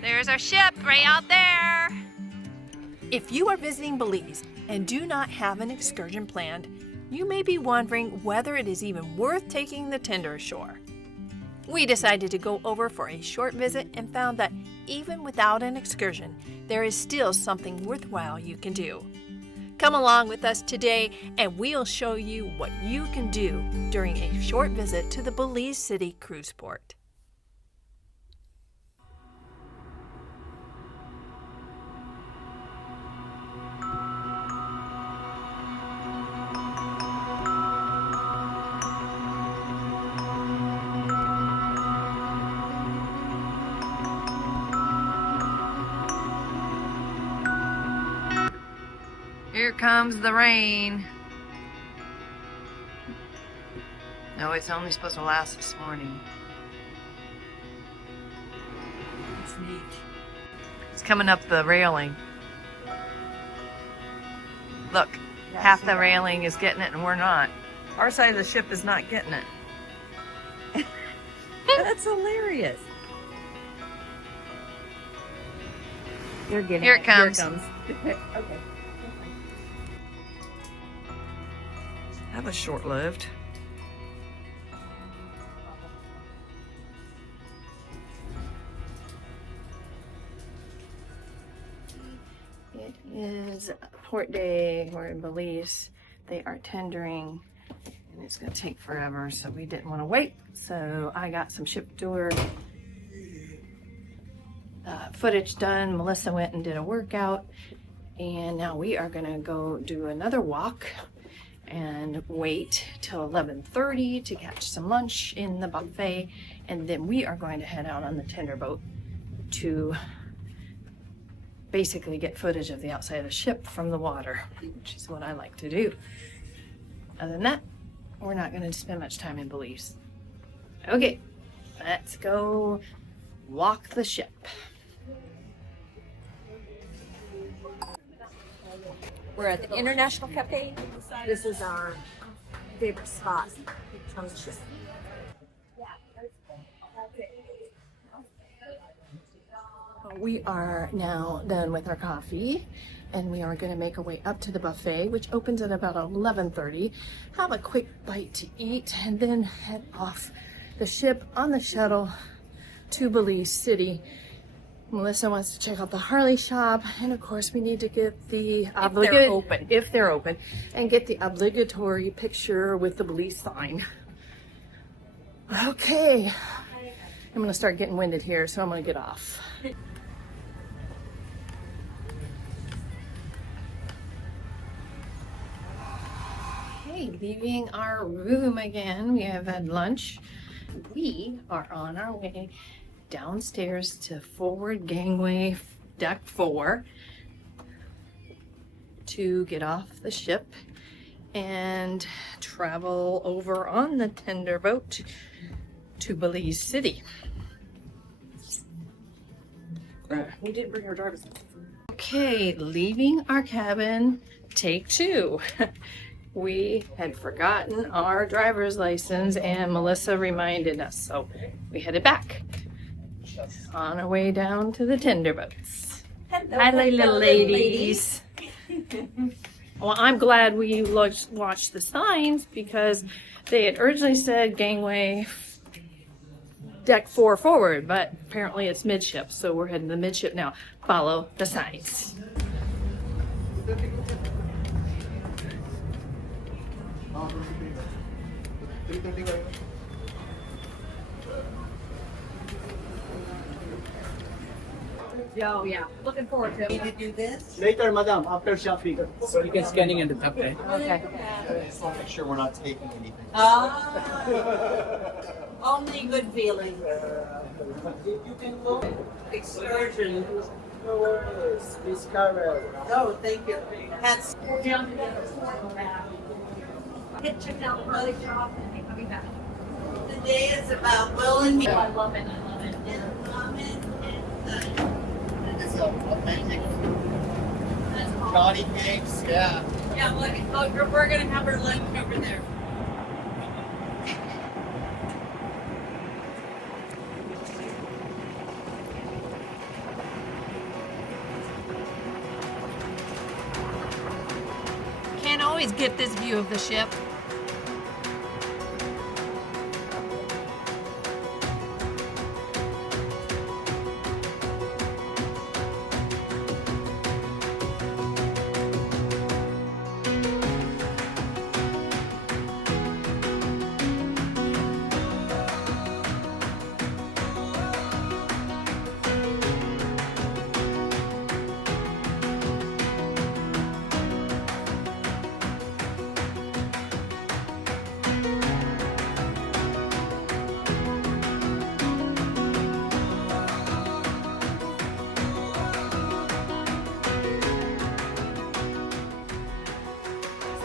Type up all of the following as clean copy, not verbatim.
There's our ship right out there. If you are visiting Belize and do not have an excursion planned, you may be wondering whether it is even worth taking the tender ashore. We decided to go over for a short visit and found that even without an excursion, there is still something worthwhile you can do. Come along with us today and we'll show you what you can do during a short visit to the Belize City Cruise Port. Here comes the rain. No, it's only supposed to last this morning. It's neat. It's coming up the railing. Look, half the railing is getting it and we're not. Our side of the ship is not getting it. That's hilarious. You're getting Here it comes. Here it comes. Okay. That was short-lived. It is port day. We're in Belize. They are tendering and it's going to take forever, so we didn't want to wait. So I got some ship tour footage done. Melissa went and did a workout, and now we are going to go do another walk and wait till 11:30 to catch some lunch in the buffet, and then we are going to head out on the tender boat to basically get footage of the outside of the ship from the water, which is what I like to do. Other than that, we're not going to spend much time in Belize. Okay, let's go walk the ship. We're at the International Cafe. This is our favorite spot on the ship. We are now done with our coffee, and we are going to make our way up to the buffet, which opens at about 11:30. Have a quick bite to eat, and then head off the ship on the shuttle to Belize City. Melissa wants to check out the Harley shop, and of course we need to get the if they're open, and get the obligatory picture with the Belize sign. Okay, I'm gonna start getting winded here, so I'm gonna get off. Okay, leaving our room again. We have had lunch. We are on our way downstairs to forward gangway deck 4 to get off the ship and travel over on the tender boat to Belize City. We didn't bring our driver's license. Okay, leaving our cabin, take 2. We had forgotten our driver's license and Melissa reminded us, so we headed back. On our way down to the tender boats. Hi, little ladies. Well, I'm glad we watched the signs because they had originally said gangway deck 4 forward, but apparently it's midship, so we're heading to midship now. Follow the signs. Oh yeah, looking forward to it. Need to do this? Later, madam, after shopping. So you can scanning in the top, right? Okay. Just want to make sure we're not taking anything. Only good feeling. You can go. Excursion. No worries. Miss Carol. Oh, thank you. That's check out the other shop and coming back. Today is about will and me. I love it. I love it. And comment and It's authentic. Johnny cakes, yeah. yeah, look, we're gonna have our lunch over there. always get this view of the ship.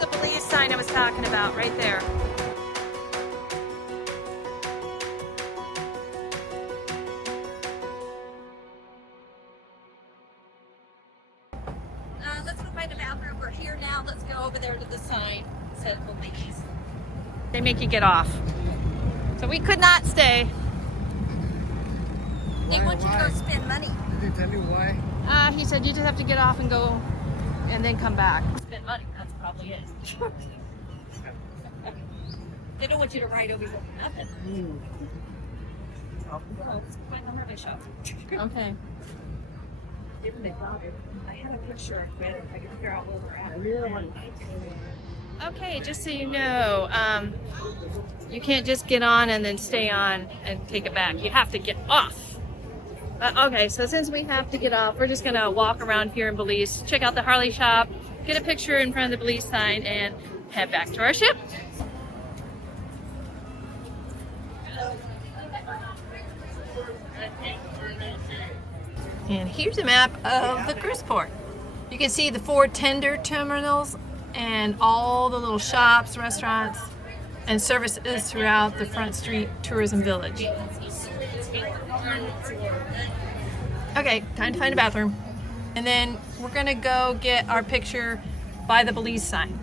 The Belize sign I was talking about right there. Let's go find a bathroom. We're here now. Let's go over there to the sign. It says Belize. They make you get off. So we could not stay. They want you to go spend money. Did they tell you why? He said you just have to get off and go and then come back. Spend money. That's probably it. They don't want you to ride over here for nothing. Oh, let's find the hardware shop. Okay. I had a picture of it. I can figure out where we're at. Okay, just so you know, you can't just get on and then stay on and take it back. You have to get off. Okay, so since we have to get off, we're just gonna walk around here in Belize, check out the Harley shop, get a picture in front of the Belize sign, and head back to our ship. And here's a map of the cruise port. You can see the 4 tender terminals and all the little shops, restaurants, and services throughout the Front Street Tourism Village. Okay, time to find a bathroom. And then we're gonna go get our picture by the Belize sign.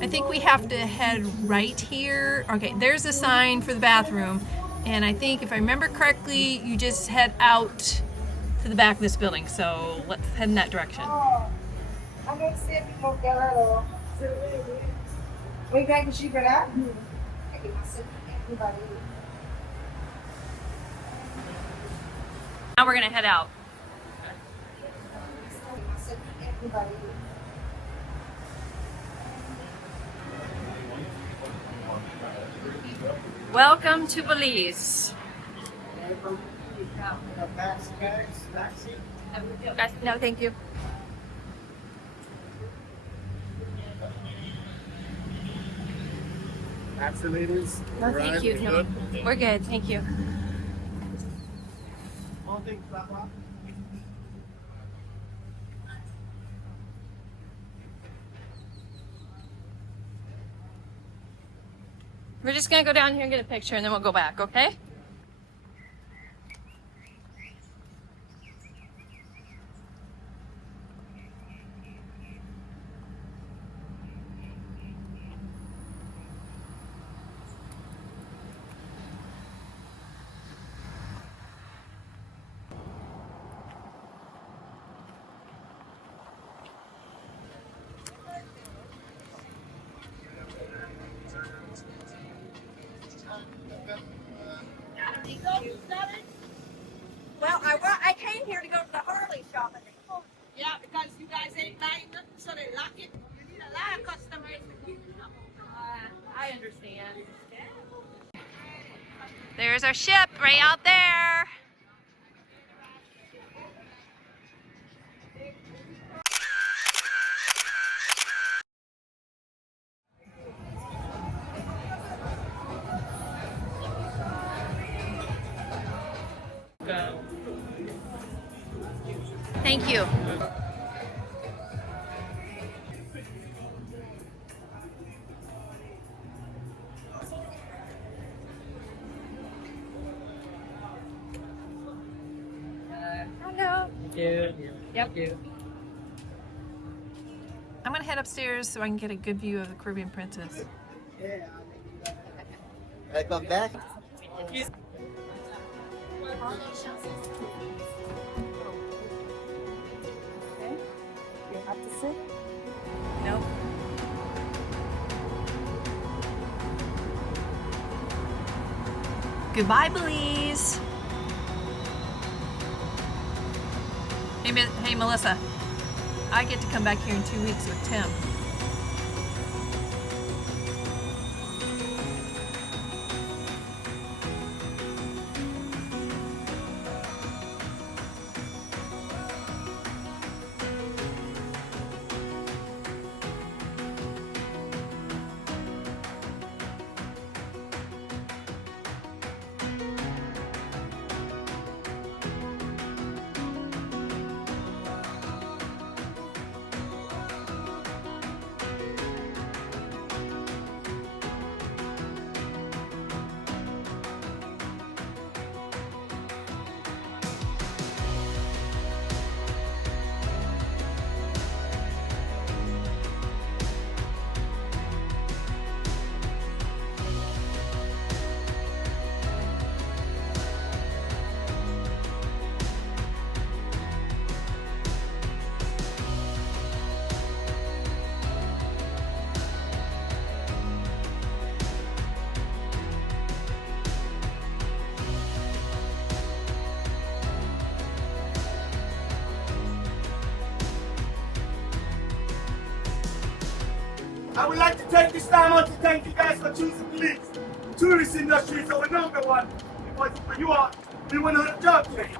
I think we have to head right here. Okay, there's the sign for the bathroom. And I think if I remember correctly, you just head out to the back of this building. So let's head in that direction. Now we're gonna head out. Welcome to Belize. No, thank you. Taxi ladies. No, thank you. No, we're good. Thank you. We're just gonna go down here and get a picture and then we'll go back, okay? Well, I came here to go to the Harley shop and they closed. Yeah, because you guys ain't buying nothing, so they lock it. You need a lot of customers to keep it up. I understand. There's our ship right out there. Thank you. Hello. Thank you. Yep. Thank you. I'm gonna head upstairs so I can get a good view of the Caribbean Princess. I come back. You have to sit. Nope. Goodbye, Belize. Hey, Melissa. I get to come back here in 2 weeks with Tim. I would like to take this time out to thank you guys for choosing Belize. The tourist industry is our number one because you are doing a job today.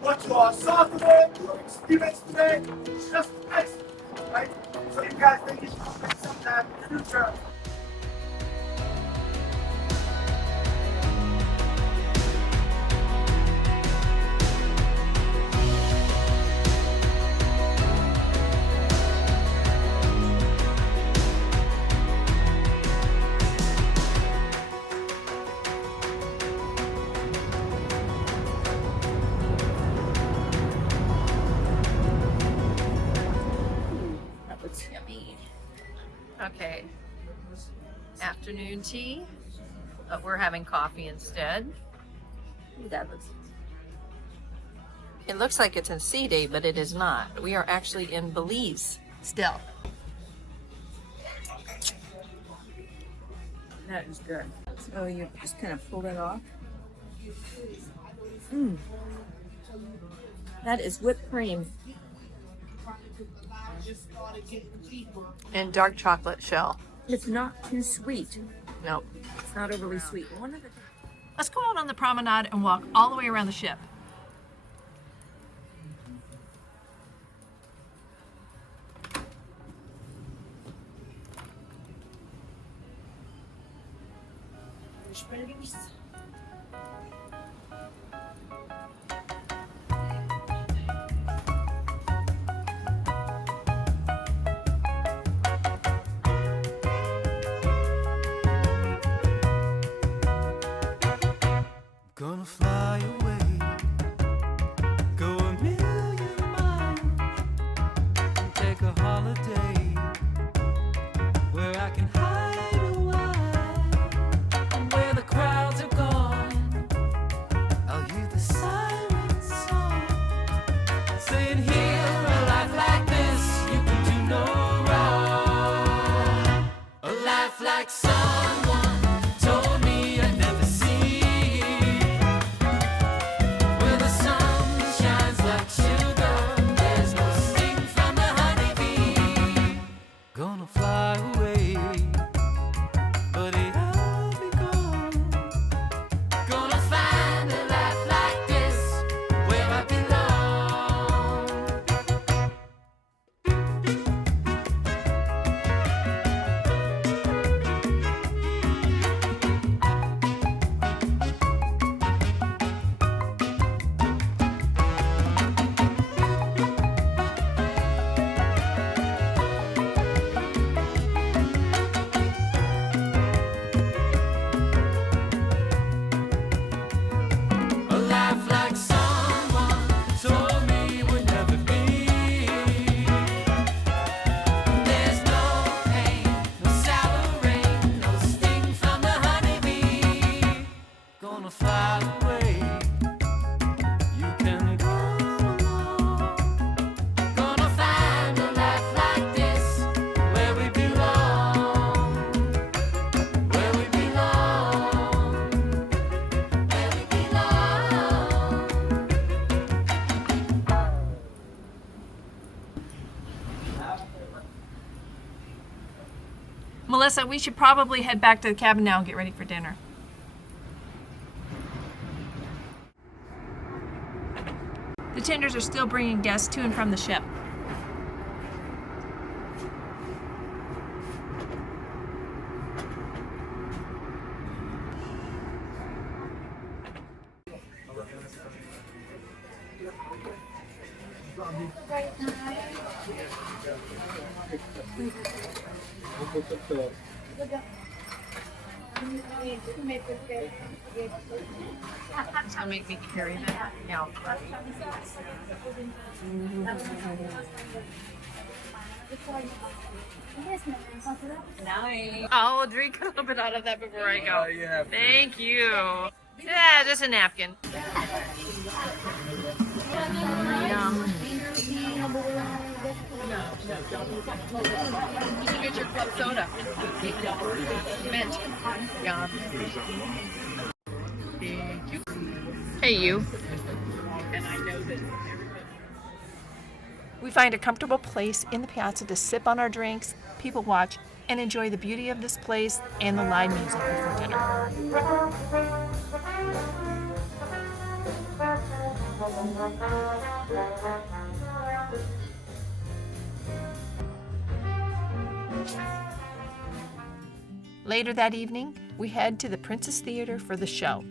What you are saw today, your experience today, is just excellent, right? So you guys think you should spend some time in the future. That looks yummy. Okay. Afternoon tea, but we're having coffee instead. That looks. It looks like it's in Sea Day, but it is not. We are actually in Belize still. That is good. So you just kind of pull it off. That is whipped cream. And dark chocolate shell. It's not too sweet. Nope. It's not overly sweet. One of the Let's go out on the promenade and walk all the way around the ship. Gonna fly away, go a million miles, and take a holiday where I can hide a while, and where the crowds are gone, I'll hear the siren song, saying here, a life like this, you can do no wrong. A life like someone told me I'd never see. Gonna fly away, but I'll be gone. Gonna find a life like this where I belong. A life like someone told me would never be. There's no pain, no sour rain, no sting from the honeybee. Gonna fly away, you can go along. Gonna find a life Melissa, we should probably head back to the cabin now and get ready for dinner. The tenders are still bringing guests to and from the ship. It's gonna make me carry that. Yeah. I'll drink a little bit out of that before I go. Thank you. Yeah, just a napkin. Yum. You should get your club soda. Mint. Yum. Thank you. Hey, you. We find a comfortable place in the piazza to sip on our drinks, people watch, and enjoy the beauty of this place and the live music before dinner. Later that evening, we head to the Princess Theater for the show.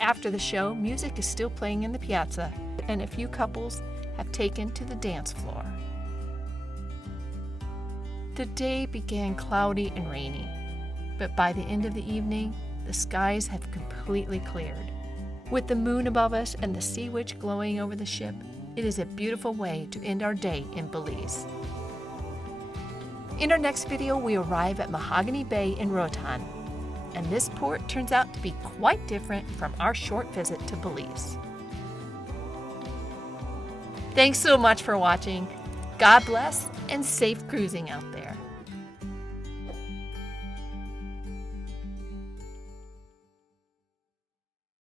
After the show, music is still playing in the piazza, and a few couples have taken to the dance floor. The day began cloudy and rainy, but by the end of the evening, the skies have completely cleared. With the moon above us and the sea witch glowing over the ship, it is a beautiful way to end our day in Belize. In our next video, we arrive at Mahogany Bay in Roatan, and this port turns out to be quite different from our short visit to Belize. Thanks so much for watching. God bless and safe cruising out there.